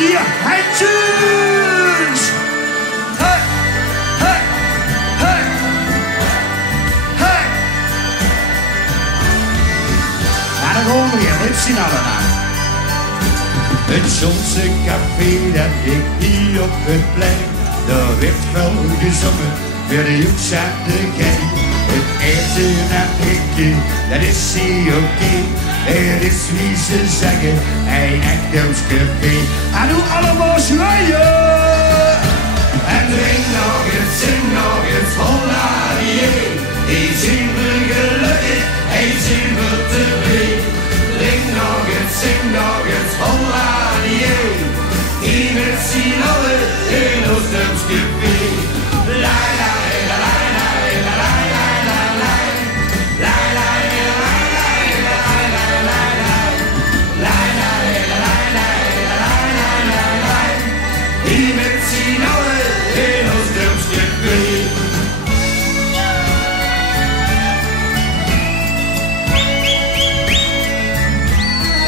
die handjes. Hey, hey, hey, hey. En dan gewoon weer, dit zien allemaal. Het Johnse café, dat ligt hier op het plein. Daar werd wel gezongen, voor de joeks aan de kei. Het eten en drinken, dat is zeer oké. Het is wie ze zeggen, een echt ons café. En doe allemaal zwaaien. En drink nog eens, zing nog eens, holla die. Die zien we gelukkig, hij zien we tevreden. Drink nog eens, zing nog eens, holla die. Die met z'n allen in ons café. La la la la la la la la la la la la die met z'n allen in ons café.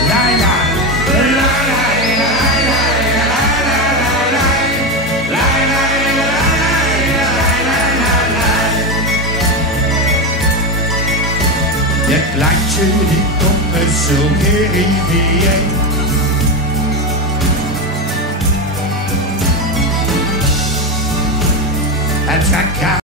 La la la la la het plantje die komt met zo'n rivier. En Taka